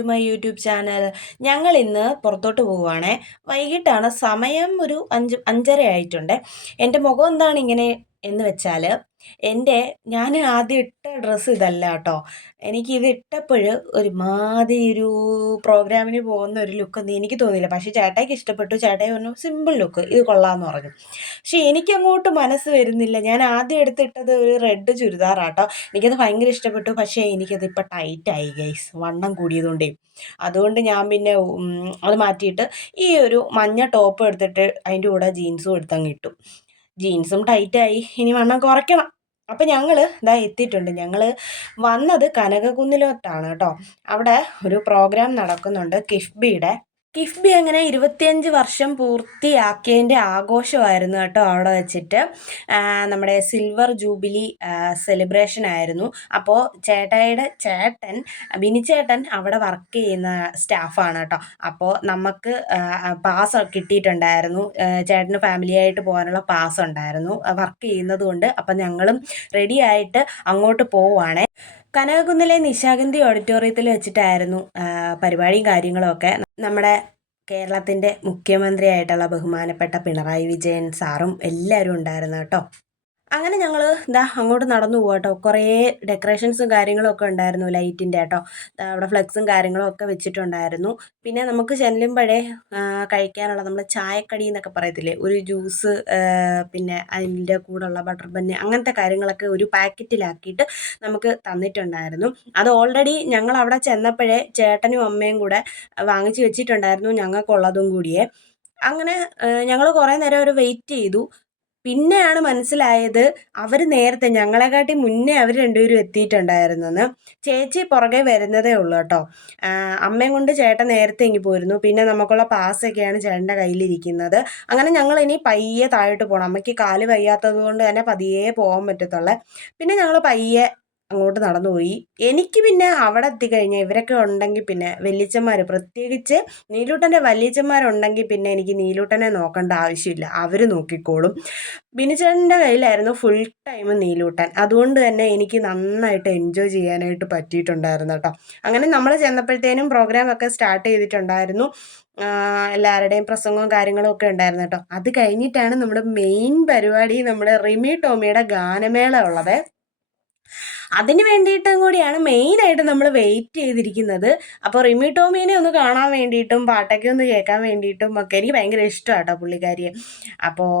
To my YouTube channel. ഞങ്ങൾ ഇന്ന് പുറത്തോട്ട് പോവുകയാണേ വൈകിട്ടാണ് സമയം ഒരു അഞ്ച് അഞ്ചര ആയിട്ടുണ്ട്. എന്റെ മുഖം എന്താണ് ഇങ്ങനെ എന്ന് വെച്ചാൽ എന്റെ ഞാൻ ആദ്യം ഇട്ട ഡ്രസ്സ് ഇതല്ല കേട്ടോ. എനിക്കിത് ഇട്ടപ്പോൾ ഒരു മാതിരി ഒരു പ്രോഗ്രാമിന് പോകുന്ന ഒരു ലുക്കൊന്നും എനിക്ക് തോന്നിയില്ല. പക്ഷേ ചേട്ടായിക്ക് ഇഷ്ടപ്പെട്ടു. ചേട്ടായി പറഞ്ഞു സിമ്പിൾ ലുക്ക് ഇത് കൊള്ളാമെന്ന് പറഞ്ഞു. പക്ഷേ എനിക്കങ്ങോട്ട് മനസ്സ് വരുന്നില്ല. ഞാൻ ആദ്യം എടുത്തിട്ടത് ഒരു റെഡ് ചുരിദാറാട്ടോ എനിക്കത് ഭയങ്കര ഇഷ്ടപ്പെട്ടു. പക്ഷേ എനിക്കത് ഇപ്പം ടൈറ്റായി ഗൈസ് വണ്ണം കൂടിയതുകൊണ്ടേ. അതുകൊണ്ട് ഞാൻ പിന്നെ അത് മാറ്റിയിട്ട് ഈ ഒരു മഞ്ഞ ടോപ്പ് എടുത്തിട്ട് അതിന്റെ കൂടെ ജീൻസും എടുത്തങ്ങ് ഇട്ടു. ജീൻസും ടൈറ്റായി ഇനി വണ്ണം കുറയ്ക്കണം. അപ്പം ഞങ്ങൾ ഇതാ എത്തിയിട്ടുണ്ട്. ഞങ്ങൾ വന്നത് കനകകുന്നിലോട്ടാണ് കേട്ടോ. അവിടെ ഒരു പ്രോഗ്രാം നടക്കുന്നുണ്ട് കിഫ്ബിയുടെ. കിഫ്ബി അങ്ങനെ ഇരുപത്തിയഞ്ച് വർഷം പൂർത്തിയാക്കിയതിന്റെ ആഘോഷമായിരുന്നു കേട്ടോ അവിടെ വെച്ചിട്ട്. നമ്മുടെ സിൽവർ ജൂബിലി സെലിബ്രേഷൻ ആയിരുന്നു. അപ്പോൾ ചേട്ടായിയുടെ ചേട്ടൻ ബിനി ചേട്ടൻ അവിടെ വർക്ക് ചെയ്യുന്ന സ്റ്റാഫാണ് കേട്ടോ. അപ്പോൾ നമുക്ക് പാസ് കിട്ടിയിട്ടുണ്ടായിരുന്നു. ചേട്ടന് ഫാമിലിയായിട്ട് പോകാനുള്ള പാസ് ഉണ്ടായിരുന്നു. വർക്ക് ചെയ്യുന്നതുകൊണ്ട് അപ്പം ഞങ്ങളും റെഡിയായിട്ട് അങ്ങോട്ട് പോവുകയാണേ കനകകുന്നിലെ നിശാഗന്ധി ഓഡിറ്റോറിയത്തിൽ വെച്ചിട്ടായിരുന്നു പരിപാടിയും കാര്യങ്ങളും ഒക്കെ നമ്മുടെ കേരളത്തിന്റെ മുഖ്യമന്ത്രിയായിട്ടുള്ള ബഹുമാനപ്പെട്ട പിണറായി വിജയൻ സാറും എല്ലാവരും ഉണ്ടായിരുന്നു കേട്ടോ. അങ്ങനെ ഞങ്ങൾ ഇതാ അങ്ങോട്ട് നടന്നു പോകാം കേട്ടോ കുറേ ഡെക്കറേഷൻസും കാര്യങ്ങളും ഒക്കെ ഉണ്ടായിരുന്നു ലൈറ്റിന്റെ കേട്ടോ. അവിടെ ഫ്ലെക്സും കാര്യങ്ങളും ഒക്കെ വെച്ചിട്ടുണ്ടായിരുന്നു. പിന്നെ നമുക്ക് ചെല്ലുമ്പോഴേ കഴിക്കാനുള്ള നമ്മൾ ചായക്കടി എന്നൊക്കെ പറയത്തില്ലേ? ഒരു ജ്യൂസ് പിന്നെ അതിന്റെ കൂടെയുള്ള ബട്ടർ ബന്ന് അങ്ങനത്തെ കാര്യങ്ങളൊക്കെ ഒരു പാക്കറ്റിലാക്കിയിട്ട് നമുക്ക് തന്നിട്ടുണ്ടായിരുന്നു. അത് ഓൾറെഡി ഞങ്ങൾ അവിടെ ചെന്നപ്പോഴേ ചേട്ടനും അമ്മയും കൂടെ വാങ്ങിച്ച് വെച്ചിട്ടുണ്ടായിരുന്നു ഞങ്ങൾക്കുള്ളതും കൂടിയേ. അങ്ങനെ ഞങ്ങൾ കുറേ നേരം ഒരു വെയിറ്റ് ചെയ്തു. പിന്നെയാണ് മനസ്സിലായത് അവർ നേരത്തെ ഞങ്ങളെക്കാട്ടി മുന്നേ അവർ രണ്ടുപേരും എത്തിയിട്ടുണ്ടായിരുന്നെന്ന്. ചേച്ചി പുറകെ വരുന്നതേ ഉള്ളൂ കേട്ടോ. അമ്മയും കൊണ്ട് ചേട്ടൻ നേരത്തെ ഇങ്ങി പോയിരുന്നു. പിന്നെ നമുക്കുള്ള പാസ്സൊക്കെയാണ് ചേട്ടന്റെ കയ്യിലിരിക്കുന്നത്. അങ്ങനെ ഞങ്ങൾ ഇനി പയ്യെ താഴോട്ട് പോകണം അമ്മയ്ക്ക് കാൽ വയ്യാത്തത് കൊണ്ട് തന്നെ പതിയെ പോകാൻ പറ്റത്തുള്ളേ. പിന്നെ ഞങ്ങൾ പയ്യെ അങ്ങോട്ട് നടന്നുപോയി. എനിക്ക് പിന്നെ അവിടെ എത്തിക്കഴിഞ്ഞാൽ ഇവരൊക്കെ ഉണ്ടെങ്കിൽ പിന്നെ വല്യച്ഛന്മാർ പ്രത്യേകിച്ച് നീലൂട്ടന്റെ വല്യച്ഛന്മാരുണ്ടെങ്കിൽ പിന്നെ എനിക്ക് നീലൂട്ടനെ നോക്കേണ്ട ആവശ്യമില്ല. അവർ നോക്കിക്കോളും. ബിനിച്ചേട്ടന്റെ കയ്യിലായിരുന്നു ഫുൾ ടൈം നീലൂട്ടൻ. അതുകൊണ്ട് തന്നെ എനിക്ക് നന്നായിട്ട് എൻജോയ് ചെയ്യാനായിട്ട് പറ്റിയിട്ടുണ്ടായിരുന്നു കേട്ടോ. അങ്ങനെ നമ്മൾ ചെന്നപ്പോഴത്തേനും പ്രോഗ്രാമൊക്കെ സ്റ്റാർട്ട് ചെയ്തിട്ടുണ്ടായിരുന്നു. എല്ലാവരുടെയും പ്രസംഗവും കാര്യങ്ങളും ഒക്കെ ഉണ്ടായിരുന്നു കേട്ടോ. അത് കഴിഞ്ഞിട്ടാണ് നമ്മുടെ മെയിൻ പരിപാടി നമ്മുടെ റിമി ടോമിയുടെ ഗാനമേള ഉള്ളത്. അതിന് വേണ്ടിയിട്ടും കൂടിയാണ് മെയിനായിട്ട് നമ്മൾ വെയിറ്റ് ചെയ്തിരിക്കുന്നത്. അപ്പോൾ റിമി ടോമിനെ ഒന്ന് കാണാൻ വേണ്ടിയിട്ടും പാട്ടൊക്കെ ഒന്ന് കേൾക്കാൻ വേണ്ടിയിട്ടും ഒക്കെ എനിക്ക് ഭയങ്കര ഇഷ്ടമാണ് കേട്ടോ പുള്ളിക്കാരിയെ അപ്പോൾ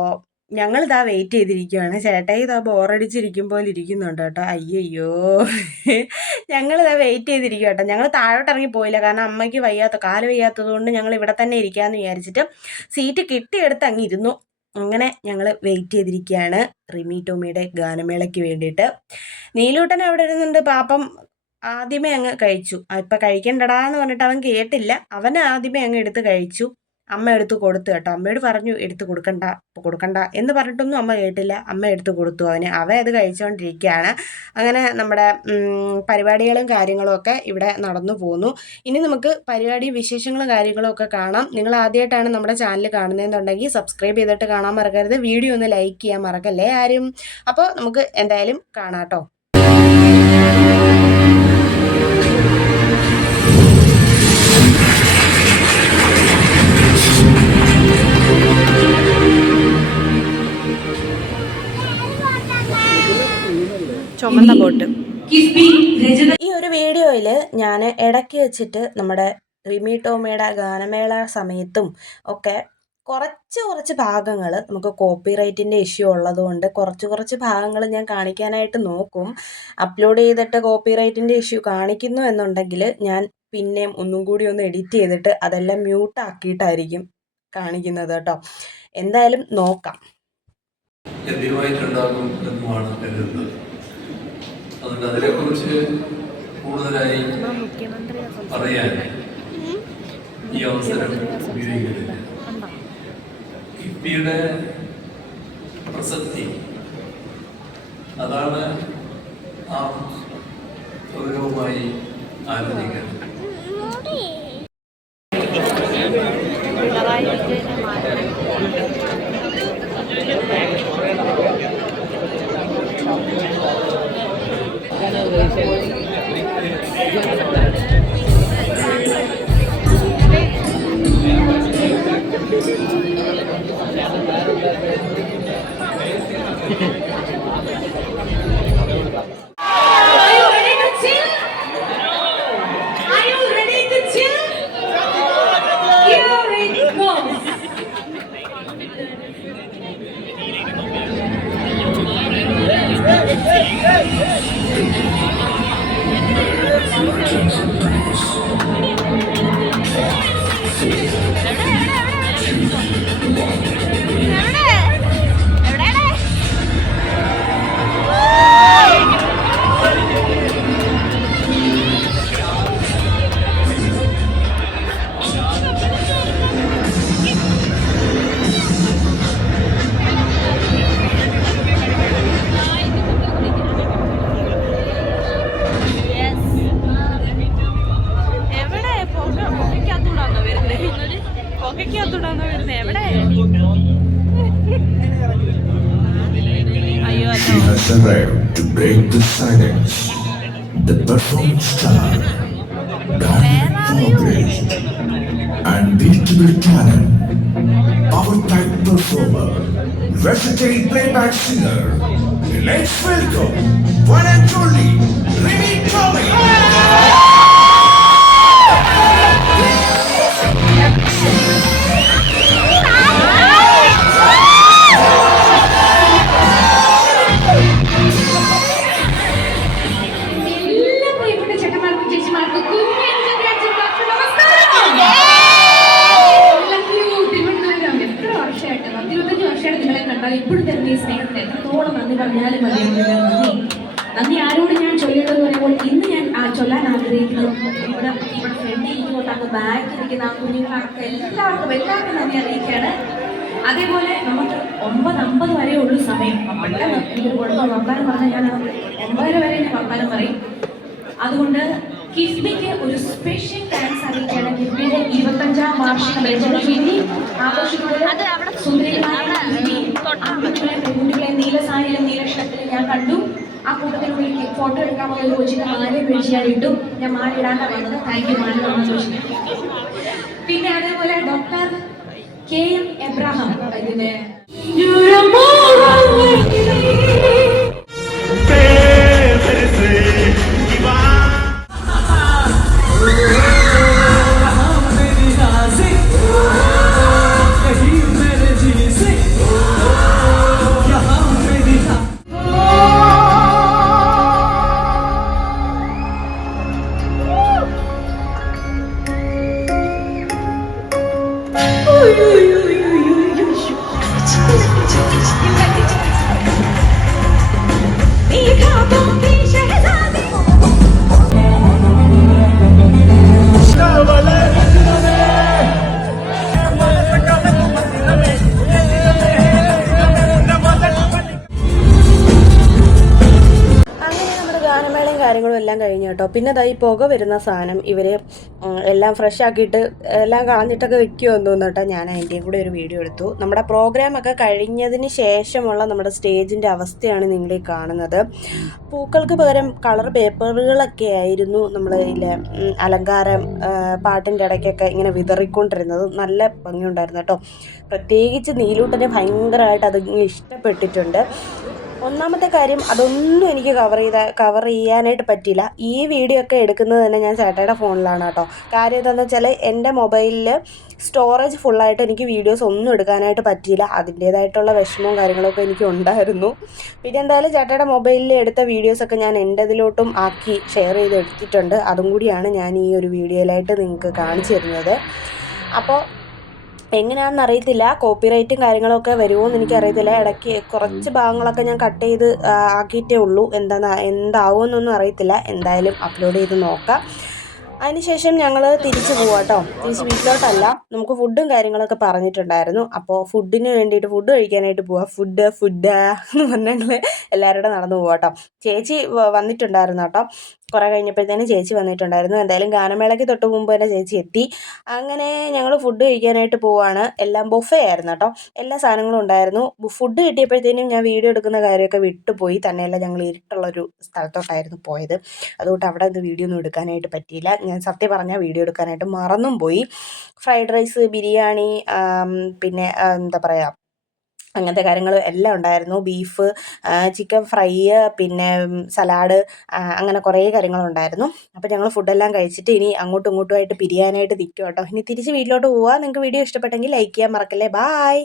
ഞങ്ങളിതാ വെയിറ്റ് ചെയ്തിരിക്കുകയാണ് ചേട്ടായി ഇതാ ബോറടിച്ചിരിക്കും പോലെ ഇരിക്കുന്നുണ്ട് കേട്ടോ. ഞങ്ങൾ ഞങ്ങളിതാ വെയിറ്റ് ചെയ്തിരിക്കുക കേട്ടോ. ഞങ്ങൾ താഴോട്ട് ഇറങ്ങി പോയില്ല. കാരണം അമ്മയ്ക്ക് വയ്യാത്ത കാൽ വയ്യാത്തത് കൊണ്ട് ഞങ്ങൾ ഇവിടെ തന്നെ ഇരിക്കാമെന്ന് വിചാരിച്ചിട്ട് സീറ്റ് കിട്ടിയെടുത്ത് അങ്ങ് ഇരുന്നു. അങ്ങനെ ഞങ്ങൾ വെയിറ്റ് ചെയ്തിരിക്കുകയാണ് റിമി ടോമിയുടെ ഗാനമേളയ്ക്ക് വേണ്ടിയിട്ട്. നീലൂട്ടൻ അവിടെ ഇരുന്നുണ്ട്. പാപ്പം ആദ്യമേ അങ്ങ് കഴിച്ചു. ഇപ്പം കഴിക്കണ്ടടാ എന്ന് പറഞ്ഞിട്ട് അവൻ കേട്ടില്ല. അവൻ ആദ്യമേ അങ്ങ് എടുത്ത് കഴിച്ചു. അമ്മ എടുത്ത് കൊടുത്തു കേട്ടോ. അമ്മയോട് പറഞ്ഞു എടുത്ത് കൊടുക്കണ്ട കൊടുക്കണ്ട. എന്ന് പറഞ്ഞിട്ടൊന്നും അമ്മ കേട്ടില്ല. അമ്മ എടുത്ത് കൊടുത്തു അവന്. അവ അത് കഴിച്ചുകൊണ്ടിരിക്കുകയാണ് അങ്ങനെ നമ്മുടെ പരിപാടികളും കാര്യങ്ങളും ഒക്കെ ഇവിടെ നടന്നു പോകുന്നു ഇനി നമുക്ക് പരിപാടി വിശേഷങ്ങളും കാര്യങ്ങളും ഒക്കെ കാണാം. നിങ്ങൾ ആദ്യമായിട്ടാണ് നമ്മുടെ ചാനൽ കാണുന്നതെന്നുണ്ടെങ്കിൽ സബ്സ്ക്രൈബ് ചെയ്തിട്ട് കാണാൻ മറക്കരുത്. വീഡിയോ ഒന്ന് ലൈക്ക് ചെയ്യാൻ മറക്കല്ലേ ആരും? അപ്പോൾ നമുക്ക് എന്തായാലും കാണാം കേട്ടോ. വീഡിയോയിൽ ഞാൻ ഇടയ്ക്ക് വെച്ചിട്ട് നമ്മുടെ റിമി ടോമിയുടെ ഗാനമേള സമയത്തും ഒക്കെ കുറച്ച് കുറച്ച് ഭാഗങ്ങൾ നമുക്ക് കോപ്പി റൈറ്റിന്റെ ഇഷ്യൂ ഉള്ളതുകൊണ്ട് കുറച്ച് കുറച്ച് ഭാഗങ്ങൾ ഞാൻ കാണിക്കാനായിട്ട് നോക്കും. അപ്ലോഡ് ചെയ്തിട്ട് കോപ്പി റൈറ്റിന്റെ ഇഷ്യൂ കാണിക്കുന്നു എന്നുണ്ടെങ്കിൽ ഞാൻ പിന്നെയും ഒന്നും കൂടി ഒന്ന് എഡിറ്റ് ചെയ്തിട്ട് അതെല്ലാം മ്യൂട്ട് ആക്കിയിട്ടായിരിക്കും കാണിക്കുന്നത് കേട്ടോ. എന്തായാലും നോക്കാം. എന്നുമാണ് കരുതുന്നത്. അതുകൊണ്ട് അതിനെക്കുറിച്ച് കൂടുതലായി അറിയാൻ ഈ അവസരം ഉപയോഗിക്കുന്നില്ല. കിഫ്ബിയുടെ പ്രസക്തി അതാണ് ആ ഗൗരവമായി ആലോചിക്കുന്നത് വണ്ടിക്കകത്തൂടാന്നോ വരുന്നത് എവിടെ അയ്യോ അല്ലോ She has arrived to break the silence. The performance star, darling progress, unbeatable talent, power type performer, versatile playback singer. Let's welcome one and only Remy Tommy. ഇരിക്കുന്നുണ്ട് അങ്ങ് ബാക്ക് ഇരിക്കുന്ന ആ കുഞ്ഞുങ്ങൾക്ക് എല്ലാവർക്കും എല്ലാവർക്കും തന്നെ അറിയിക്കുകയാണ്. അതേപോലെ നമുക്ക് ഒമ്പത് അമ്പത് വരെ ഉള്ളൂ സമയം. എനിക്കൊരു കുഴപ്പം വർത്താനം പറഞ്ഞാൽ ഞാൻ ഒമ്പതര വരെ ഞാൻ വർത്താനം പറയും. അതുകൊണ്ട് കിഫ്ബിക്ക് ഒരു സ്പെഷ്യൽ താങ്ക്സ് അറിയിക്കുകയാണ് കിഫ്ബിയുടെ ഇരുപത്തഞ്ചാം വാർഷികം ആഘോഷിക്കുന്നത് സുന്ദരികളായ പെൺകുട്ടികളെ നീല സാരിയിലും നീല ഷർട്ടിലും ഞാൻ കണ്ടു. ആ കൂട്ടത്തിനുള്ളിൽ ഫോട്ടോ എടുക്കാമോ ഒരു ചോദിച്ചിട്ട് മാലയും പിടിച്ച് ഞാൻ ഇട്ടു. ഞാൻ മാല ഇടാൻ പറയുന്നത് താങ്ക് യു മാല ചോദിച്ചു. പിന്നെ അതേപോലെ ഡോക്ടർ കെ എം എബ്രഹാം ഇതിന്റെ അങ്ങനെ എല്ലാം കഴിഞ്ഞു കേട്ടോ. പിന്നെ അതായി പുക വരുന്ന സാധനം ഇവർ എല്ലാം ഫ്രഷ് ആക്കിയിട്ട് എല്ലാം കളഞ്ഞിട്ടൊക്കെ വെക്കുമെന്ന് തോന്നുന്നു ഞാൻ അതിന്റെയും കൂടെ ഒരു വീഡിയോ എടുത്തു. നമ്മുടെ പ്രോഗ്രാം ഒക്കെ കഴിഞ്ഞതിന് ശേഷമുള്ള നമ്മുടെ സ്റ്റേജിന്റെ അവസ്ഥയാണ് നിങ്ങൾ ഈ കാണുന്നത്. പൂക്കൾക്ക് പകരം കളർ പേപ്പറുകളൊക്കെ ആയിരുന്നു നമ്മൾ ഇതിലെ അലങ്കാരം പാട്ടിന്റെ ഇടയ്ക്കൊക്കെ ഇങ്ങനെ വിതറിക്കൊണ്ടിരുന്നത്. നല്ല ഭംഗിയുണ്ടായിരുന്നു കേട്ടോ. പ്രത്യേകിച്ച് നീലൂട്ടനെ ഭയങ്കരമായിട്ട് അത് ഇഷ്ടപ്പെട്ടിട്ടുണ്ട്. ഒന്നാമത്തെ കാര്യം അതൊന്നും എനിക്ക് കവർ ചെയ്ത കവർ ചെയ്യാനായിട്ട് പറ്റിയില്ല. ഈ വീഡിയോ ഒക്കെ എടുക്കുന്നത് തന്നെ ഞാൻ ചേട്ടയുടെ ഫോണിലാണ് കേട്ടോ. കാര്യം എന്താണെന്ന് വെച്ചാൽ എന്റെ മൊബൈലിൽ സ്റ്റോറേജ് ഫുള്ളായിട്ട് എനിക്ക് വീഡിയോസ് ഒന്നും എടുക്കാനായിട്ട് പറ്റിയില്ല. അതിന്റേതായിട്ടുള്ള വിഷമവും കാര്യങ്ങളൊക്കെ എനിക്ക് ഉണ്ടായിരുന്നു. പിന്നെ എന്തായാലും ചേട്ടയുടെ മൊബൈലിൽ എടുത്ത വീഡിയോസൊക്കെ ഞാൻ എന്റെ ഇതിലോട്ടും ആക്കി ഷെയർ ചെയ്ത് എടുത്തിട്ടുണ്ട് അതും കൂടിയാണ് ഞാൻ ഈ ഒരു വീഡിയോയിലായിട്ട് നിങ്ങൾക്ക് കാണിച്ചു തരുന്നത്. അപ്പോൾ എങ്ങനെയാണെന്ന് അറിയത്തില്ല. കോപ്പിറൈറ്റും കാര്യങ്ങളൊക്കെ വരുമോ എന്ന് എനിക്കറിയത്തില്ല. ഇടയ്ക്ക് കുറച്ച് ഭാഗങ്ങളൊക്കെ ഞാൻ കട്ട് ചെയ്ത് ആക്കിയിട്ടേ ഉള്ളൂ. എന്താ എന്താവുമെന്നൊന്നും അറിയത്തില്ല. എന്തായാലും അപ്ലോഡ് ചെയ്ത് നോക്കാം. അതിനുശേഷം ഞങ്ങൾ തിരിച്ചു പോവാം കേട്ടോ തിരിച്ച് വീട്ടിലോട്ടല്ല. നമുക്ക് ഫുഡും കാര്യങ്ങളൊക്കെ പറഞ്ഞിട്ടുണ്ടായിരുന്നു. അപ്പോൾ ഫുഡിന് വേണ്ടിയിട്ട് ഫുഡ് കഴിക്കാനായിട്ട് പോവാം. ഫുഡ് ഫുഡ് എന്ന് പറഞ്ഞാൽ എല്ലാവരും എല്ലാവരുടെ നടന്നു പോവാം കേട്ടോ ചേച്ചി വന്നിട്ടുണ്ടായിരുന്നു കേട്ടോ കുറേ കഴിഞ്ഞപ്പോഴത്തേനും ചേച്ചി വന്നിട്ടുണ്ടായിരുന്നു. എന്തായാലും ഗാനമേളയ്ക്ക് തൊട്ട് മുമ്പ് തന്നെ ചേച്ചി എത്തി. അങ്ങനെ ഞങ്ങൾ ഫുഡ് കഴിക്കാനായിട്ട് പോവാണ്. എല്ലാം ബൊഫേ ആയിരുന്നു കേട്ടോ. എല്ലാ സാധനങ്ങളും ഉണ്ടായിരുന്നു. ഫുഡ് കിട്ടിയപ്പോഴത്തേനും ഞാൻ വീഡിയോ എടുക്കുന്ന കാര്യമൊക്കെ വിട്ടുപോയി. തന്നെയല്ല ഞങ്ങൾ ഇരുട്ടുള്ളൊരു സ്ഥലത്തോട്ടായിരുന്നു പോയത്. അതുകൊണ്ട് അവിടെ ഇത് വീഡിയോ ഒന്നും എടുക്കാനായിട്ട് പറ്റിയില്ല. ഞാൻ സത്യം പറഞ്ഞാൽ വീഡിയോ എടുക്കാനായിട്ട് മറന്നും പോയി. ഫ്രൈഡ് റൈസ് ബിരിയാണി പിന്നെ എന്താ പറയുക അങ്ങനത്തെ കാര്യങ്ങൾ എല്ലാം ഉണ്ടായിരുന്നു. ബീഫ് ചിക്കൻ ഫ്രൈ പിന്നെ സലാഡ് അങ്ങനെ കുറേ കാര്യങ്ങളുണ്ടായിരുന്നു. അപ്പോൾ ഞങ്ങൾ ഫുഡെല്ലാം കഴിച്ചിട്ട് ഇനി അങ്ങോട്ടും ഇങ്ങോട്ടുമായിട്ട് പിരിയാനായിട്ട് നിൽക്കും കേട്ടോ ഇനി തിരിച്ച് വീട്ടിലോട്ട് പോവാം. നിങ്ങൾക്ക് വീഡിയോ ഇഷ്ടപ്പെട്ടെങ്കിൽ ലൈക്ക് ചെയ്യാൻ മറക്കല്ലേ. ബായ്